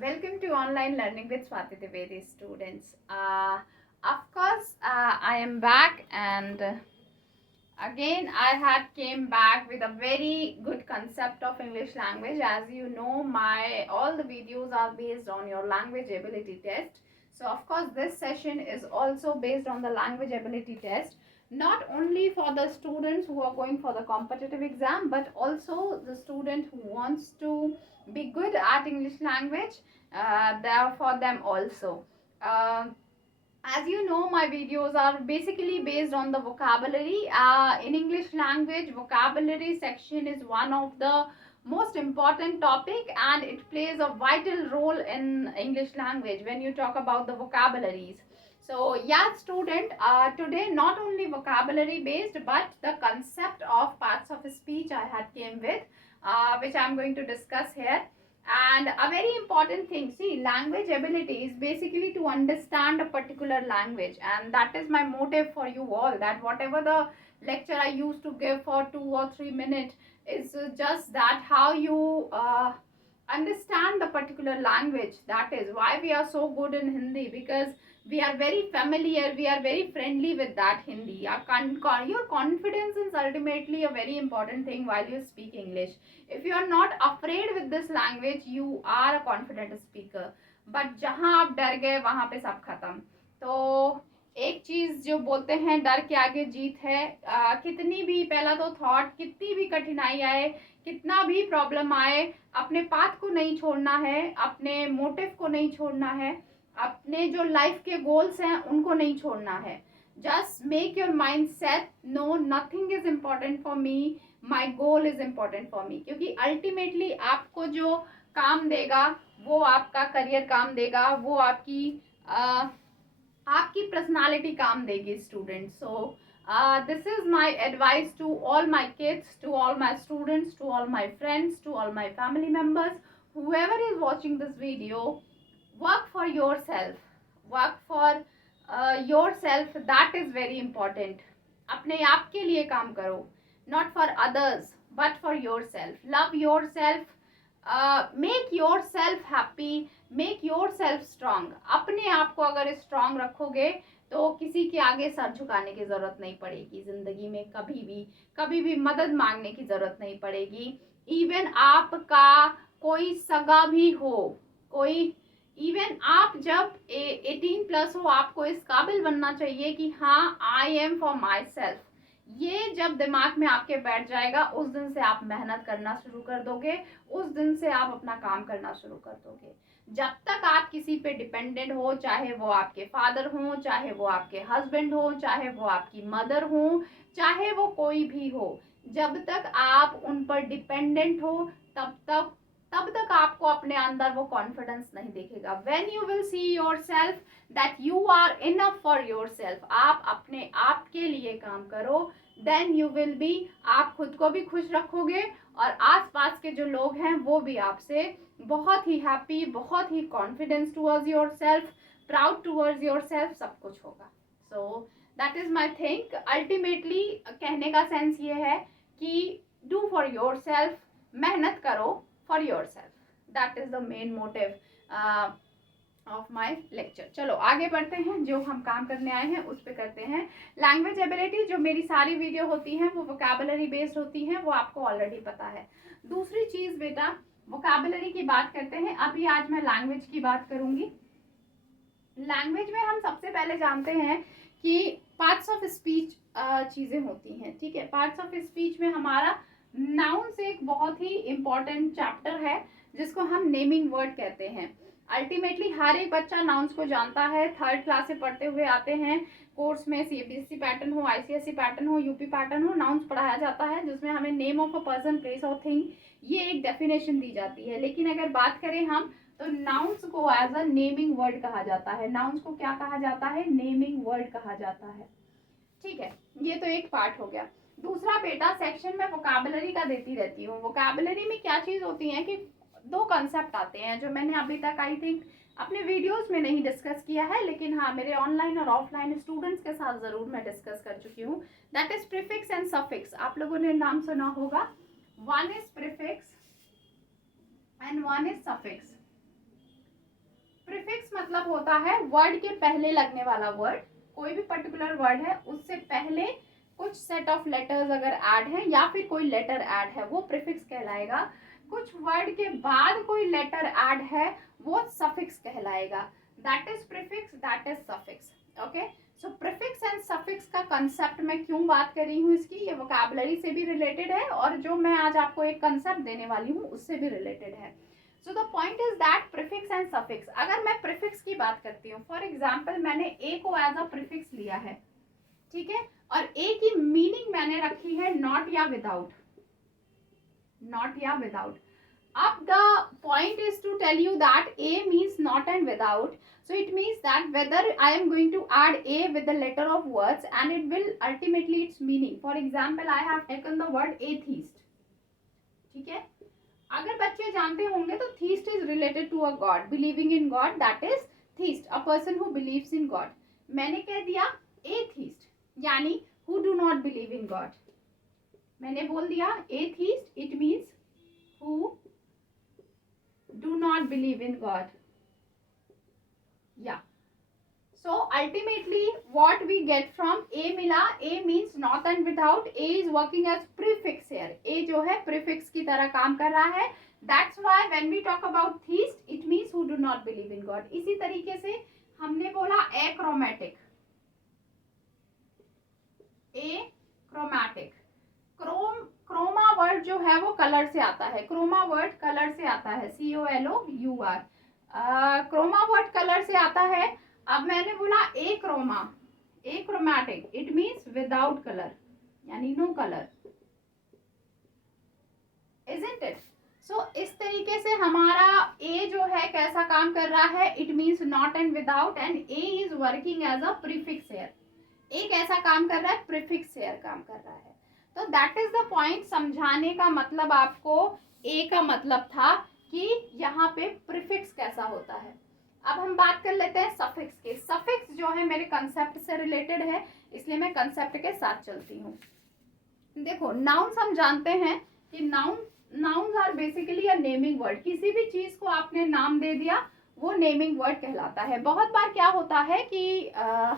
Welcome to Online Learning with Swati Trivedi students. Of course, I am back and again I had came back with a very good concept of English language. As you know, my all the videos are based on your language ability test. So of course this session is also based on the language ability test, not only for the students who are going for the competitive exam, but also the student who wants to be good at English language. There for them also. Uh, as you know, my videos are basically based on the vocabulary. In English language, vocabulary section is one of the most important topic, and it plays a vital role in English language when you talk about the vocabularies. So yeah, student, today not only vocabulary based, but the concept of parts of speech I had came with, which I'm going to discuss here. And a very important thing, see, language ability is basically to understand a particular language, and that is my motive for you all, that whatever the lecture I used to give for 2 or 3 minutes is just that how you understand the particular language. That is why we are so good in Hindi, because we are very familiar, we are very friendly with that Hindi. Your confidence is ultimately a very important thing while you speak English. If you are not afraid with this language, you are a confident speaker. But जहाँ आप डर गए वहां पे सब खत्म. तो एक चीज जो बोलते हैं, डर के आगे जीत है. कितनी भी पहला तो थॉट, कितनी भी कठिनाई आए, कितना भी प्रॉब्लम आए, अपने पाथ को नहीं छोड़ना है, अपने मोटिव को नहीं छोड़ना है, अपने जो लाइफ के गोल्स हैं उनको नहीं छोड़ना है. Just make your mind set, no nothing is important for me, my goal is important for me. क्योंकि अल्टीमेटली आपको जो काम देगा वो आपका करियर काम देगा, वो आपकी पर्सनालिटी काम देगी student. So this is my advice to all my kids, to all my students, to all my friends, to all my family members, whoever is watching this video. Work for yourself, work for yourself, that is very important. अपने आप के लिए काम करो, not for others but for yourself. Love yourself, make yourself happy, make yourself strong. अपने आप को अगर स्ट्रांग रखोगे तो किसी के आगे सर झुकाने की जरूरत नहीं पड़ेगी जिंदगी में, कभी भी मदद मांगने की जरूरत नहीं पड़ेगी. इवन आपका कोई सगा भी हो, कोई इवन आप जब 18+ हो, आपको इस काबिल बनना चाहिए कि हाँ, I am for my self. ये जब दिमाग में आपके बैठ जाएगा, उस दिन से आप मेहनत करना शुरू कर दोगे, उस दिन से आप अपना काम करना शुरू कर दोगे. जब तक आप किसी पे डिपेंडेंट हो, चाहे वो आपके फादर हो, चाहे वो आपके हस्बैंड हो, चाहे वो आपकी मदर हो, चाहे वो कोई भी हो, जब तक आप उन पर डिपेंडेंट हो, तब तक आपको अपने अंदर वो कॉन्फिडेंस नहीं दिखेगा. When you will see your self that you are enough for your self, आप अपने आप के लिए काम करो, देन यू विल बी, आप खुद को भी खुश रखोगे और आसपास के जो लोग हैं वो भी आपसे बहुत ही हैप्पी, बहुत ही confidence towards your self, proud towards your self, सब कुछ होगा. So that is my think. Ultimately कहने का सेंस ये है कि डू फॉर योर सेल्फ, मेहनत करो for your self. That is the main motive of my lecture. चलो आगे बढ़ते हैं, जो हम काम करने आए हैं उस पर करते हैं. लैंग्वेज एबिलिटी, जो मेरी सारी वीडियो होती हैं वो वोकैबुलरी बेस्ड होती हैं, वो आपको ऑलरेडी पता है. दूसरी चीज बेटा, वोकैबुलरी की बात करते हैं, अभी आज मैं लैंग्वेज की बात करूंगी. लैंग्वेज में हम सबसे पहले जानते हैं कि पार्ट्स ऑफ स्पीच चीजें होती हैं. ठीक है, पार्ट्स ऑफ स्पीच में हमारा नाउन्स एक बहुत ही इंपॉर्टेंट चैप्टर है जिसको हम नेमिंग वर्ड कहते हैं. अल्टीमेटली हर एक बच्चा नाउन्स को जानता है, 3rd क्लास से पढ़ते हुए आते हैं कोर्स में, सीबीएसई पैटर्न हो, आईसीएसई पैटर्न हो, यूपी पैटर्न हो, नाउन्स पढ़ाया जाता है जिसमें हमें name of a person, place और थिंग, ये एक डेफिनेशन दी जाती है. लेकिन अगर बात करें हम, तो नाउन्स को एज अ नेमिंग वर्ड कहा जाता है. नाउन्स को क्या कहा जाता है? नेमिंग वर्ड कहा जाता है. ठीक है, ये तो एक पार्ट हो गया. दूसरा बेटा, सेक्शन में वोकैबुलरी का देती रहती हूँ. वोकैबुलरी में क्या चीज होती है कि 2 कंसेप्ट आते हैं जो मैंने अभी तक आई थिंक अपने वीडियोस में नहीं डिस्कस किया है, लेकिन हाँ, मेरे ऑनलाइन और ऑफलाइन स्टूडेंट्स के साथ जरूर मैं डिस्कस कर चुकी हूँ. That is prefix and suffix. आप लोगों ने नाम सुना होगा. One is prefix and one is suffix. Prefix मतलब होता है वर्ड के पहले लगने वाला वर्ड, कोई भी पर्टिकुलर वर्ड है उससे पहले कुछ सेट ऑफ लेटर्स अगर ऐड है या फिर कोई लेटर ऐड है वो प्रीफिक्स कहलाएगा। कुछ वर्ड के बाद कोई लेटर ऐड है वो सफिक्स कहलाएगा। That is prefix, that is suffix. Okay, so prefix and suffix का कंसेप्ट मैं क्यों बात कर रही हूँ इसकी, ये वोकैबुलरी से भी रिलेटेड है और जो मैं आज आपको एक कंसेप्ट देने वाली हूँ उससे भी रिलेटेड है। So the point is that prefix and suffix, अगर मैं प्रीफिक्स की बात करती हूँ, फॉर एग्जाम्पल मैंने ए को एज अ प्रीफिक्स लिया है, ठीक है, और ए की मीनिंग मैंने रखी है नॉट या विदाउट, नॉट या विदाउट। अब the point is to tell you that a means not and without, so it means that whether I am going to add a with the letter of words and it will ultimately its meaning. For example, I have taken the word atheist, ठीक है, अगर बच्चे जानते होंगे तो theist is related to a God, believing in God, that is theist, a person who believes in God. मैंने कह दिया एथीस्ट यानी who do not believe in God, मैंने बोल दिया atheist, it means who do not believe in God, या so ultimately what we get from a मिला, a means not and without, a is working as prefix here, a जो है prefix की तरह काम कर रहा है, that's why when we talk about theist it means who do not believe in God। इसी तरीके से हमने बोला achromatic, achromatic, क्रोमा वर्ड जो है वो कलर से आता है, क्रोमा वर्ड कलर से आता है, COLOUR, क्रोमा वर्ड कलर से आता है। अब मैंने बोला a chroma, a chromatic, it means without colour यानी no colour, isn't it? So इस तरीके से हमारा ए जो है कैसा काम कर रहा है, it means not and without, and a is working as a prefix here. A कैसा काम कर रहा है, प्रीफिक्स हेयर काम कर रहा है। तो दैट इज द पॉइंट, समझाने का मतलब आपको ए का मतलब था कि यहाँ पे प्रीफिक्स कैसा होता है। अब हम बात कर लेते हैं सफिक्स के। सफिक्स जो है मेरे कंसेप्ट से रिलेटेड है, इसलिए मैं कंसेप्ट के साथ चलती हूँ। देखो, नाउन्स हम जानते हैं कि nouns are basically a naming word, किसी भी चीज को आपने नाम दे दिया वो नेमिंग वर्ड कहलाता है। बहुत बार क्या होता है कि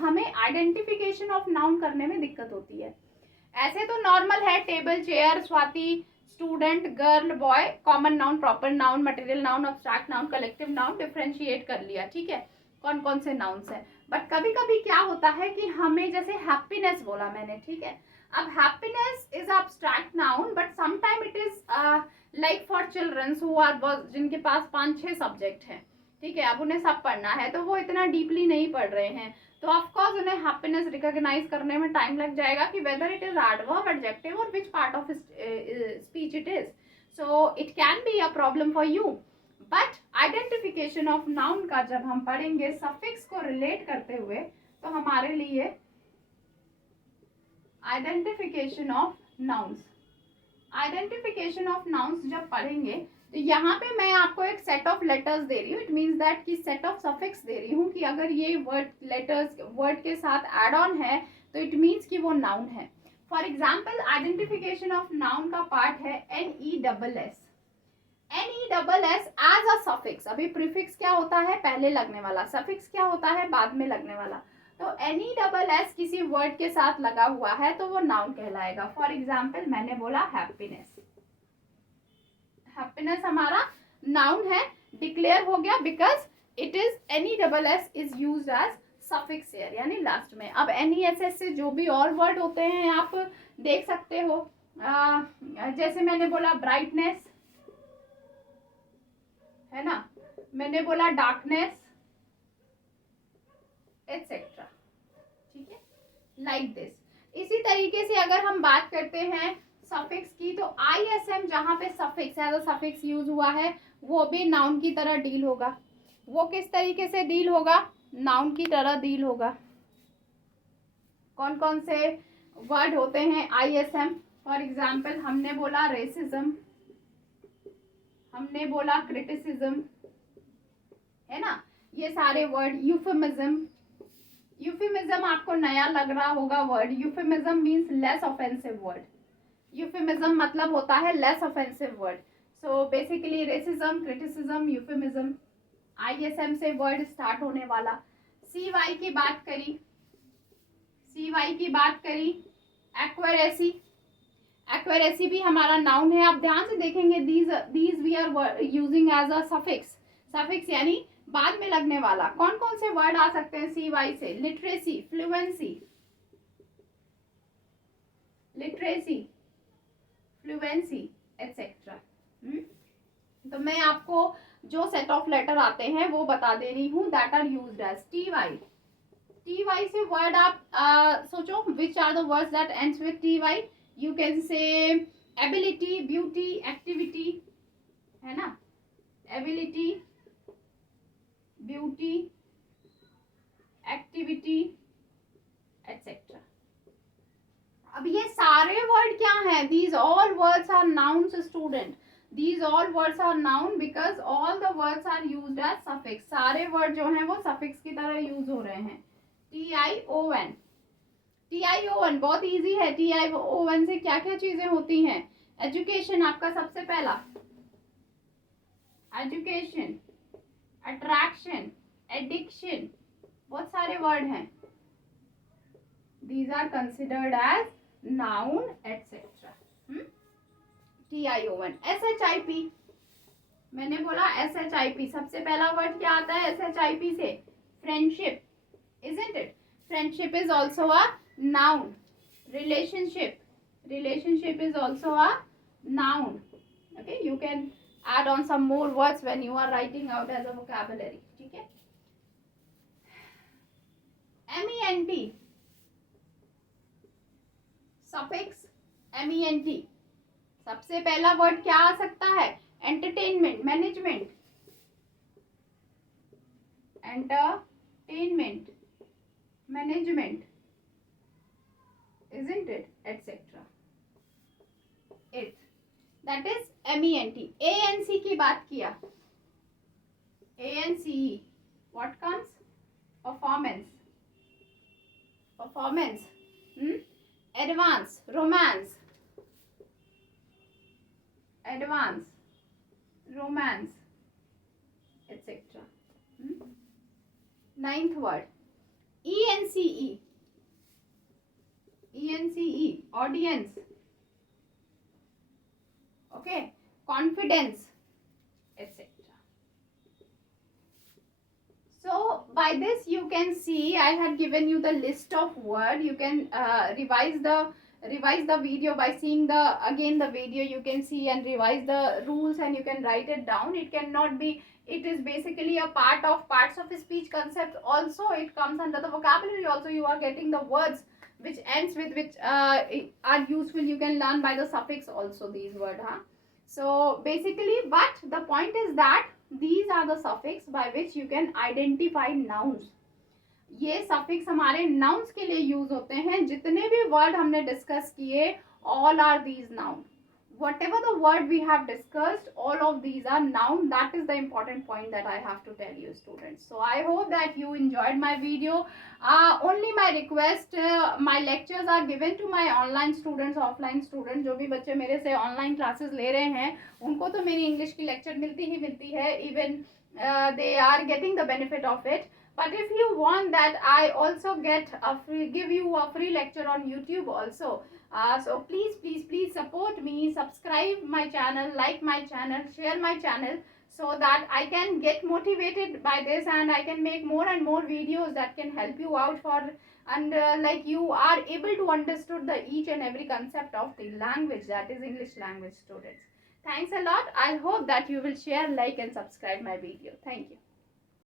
हमें आइडेंटिफिकेशन ऑफ नाउन करने में दिक्कत होती है। ऐसे तो नॉर्मल है, table, chair, Swati, student, girl, boy, common noun, proper noun, material noun, abstract noun, collective noun, differentiate कर लिया, ठीक है, कौन कौन से नाउन्स हैं। बट कभी कभी क्या होता है कि हमें, जैसे हैप्पीनेस बोला मैंने, ठीक है, अब happiness is abstract noun but sometime it is like for childrens who are, जिनके पास 5-6 सब्जेक्ट हैं, ठीक है, अब उन्हें सब पढ़ना है तो वो इतना डीपली नहीं पढ़ रहे हैं, तो ऑफकोर्स उन्हें हैप्पीनेस रिकॉग्नाइज करने में टाइम लग जाएगा कि whether it is adverb, adjective और which part of speech it is. So it can be a problem for you. But identification of noun का जब हम पढ़ेंगे सफिक्स को रिलेट करते हुए, तो हमारे लिए identification of nouns, identification of nouns जब पढ़ेंगे तो यहाँ पे मैं आपको एक सेट ऑफ लेटर्स दे रही हूँ, इट मीन्स दैट कि सेट ऑफ सफिक्स दे रही हूँ कि अगर ये वर्ड लेटर्स वर्ड के साथ एड ऑन है तो इट मीन्स कि वो नाउन है। For example, identification of noun का पार्ट है NESS, NESS as a suffix. अभी प्रीफिक्स क्या होता है, पहले लगने वाला, सफिक्स क्या होता है, बाद में लगने वाला। तो NESS किसी वर्ड के साथ लगा हुआ है तो वो नाउन कहलाएगा। फॉर एग्जाम्पल मैंने बोला हैप्पीनेस, हैप्पीनेस हमारा नाउन है, डिक्लेयर हो गया because it is NESS is used as suffix here यानी लास्ट में। अब NESS से जो भी और वर्ड होते हैं आप देख सकते हो, जैसे मैंने बोला ब्राइटनेस, है ना, मैंने बोला डार्कनेस, एटसेट्रा, ठीक है, लाइक दिस। इसी तरीके से अगर हम बात करते हैं सफिक्स की, तो ISM जहां पे suffix as a suffix use हुआ है वो भी नाउन की तरह डील होगा। वो किस तरीके से डील होगा, नाउन की तरह डील होगा। कौन कौन से वर्ड होते हैं ISM? फॉर एग्जाम्पल हमने बोला रेसिज्म, हमने बोला क्रिटिसिज्म, है ना, ये सारे वर्ड। यूफेमिज्म, यूफेमिज्म आपको नया लग रहा होगा word, euphemism means less offensive word, euphemism मतलब होता है less offensive word. So basically racism, criticism, euphemism, ISM से वर्ड स्टार्ट होने वाला। CY की बात करी, CY की बात करी, एक्यूरेसी, एक्यूरेसी भी हमारा नाउन है। आप ध्यान से देखेंगे these we are using as a suffix, suffix यानी बाद में लगने वाला। कौन कौन से वर्ड आ सकते हैं CY से? Literacy, fluency, literacy, fluency etcetera. तो मैं आपको जो सेट ऑफ लेटर आते हैं वो बता दे रही हूँ, that are used as TY। TY से वर्ड आप सोचो, which are the words that ends with TY? You can say ability, beauty, activity, है ना, एबिलिटी, ब्यूटी, एक्टिविटी एटसेट्रा। अब ये सारे वर्ड क्या हैं? These all words are nouns student, these all words are noun because all the words are used as suffix। सारे word जो हैं वो सफिक्स की तरह यूज हो रहे हैं। TION, TION बहुत इजी है। TION से क्या क्या चीजें होती हैं? एजुकेशन आपका सबसे पहला, एजुकेशन, अट्रैक्शन, एडिक्शन, बहुत सारे वर्ड हैं। these are considered as noun etc। TION। SHIP, मैंने बोला SHIP, सबसे पहला वर्ड क्या आता है SHIP से? Friendship, isn't it? Friendship is also a noun। Relationship, relationship is also a noun। Okay, you can add on some more words when you are writing out as a vocabulary। ठीक है। MENT, suffix MENT, सबसे पहला word क्या आ सकता है? Entertainment, management, entertainment, management, isn't it, etc। it, that is MENT। ANC की बात किया, ANCE, what comes? Performance, performance, advance, romance, advance, romance etc। Ninth word ENCE, ENCE, audience, okay, confidence etc। So by this you can see I had given you the list of word। You can revise the video by seeing again the video। You can see and revise the rules and you can write it down। It cannot be, it is basically a part of parts of speech concept also, it comes under the vocabulary also। You are getting the words which ends with which are useful, you can learn by the suffix also these words, huh? So basically, but the point is that these are the suffix by which you can identify nouns। ये suffix हमारे nouns के लिए use होते हैं। जितने भी word हमने discuss किए, all are these noun। Whatever the word we have discussed, all of these are noun। That is the important point that I have to tell you students। So I hope that you enjoyed my video। Only my request, my lectures are given to my online students, offline students। जो भी बच्चे मेरे से online classes ले रहे हैं उनको तो मेरी English की lecture मिलती ही मिलती है। Even they are getting the benefit of it। But if you want that I also give you a free lecture on YouTube also। So please support me, subscribe my channel, like my channel, share my channel, so that I can get motivated by this and I can make more and more videos that can help you out for, and like you are able to understood the each and every concept of the language, that is English language students। Thanks a lot। I hope that you will share, like and subscribe my video। Thank you।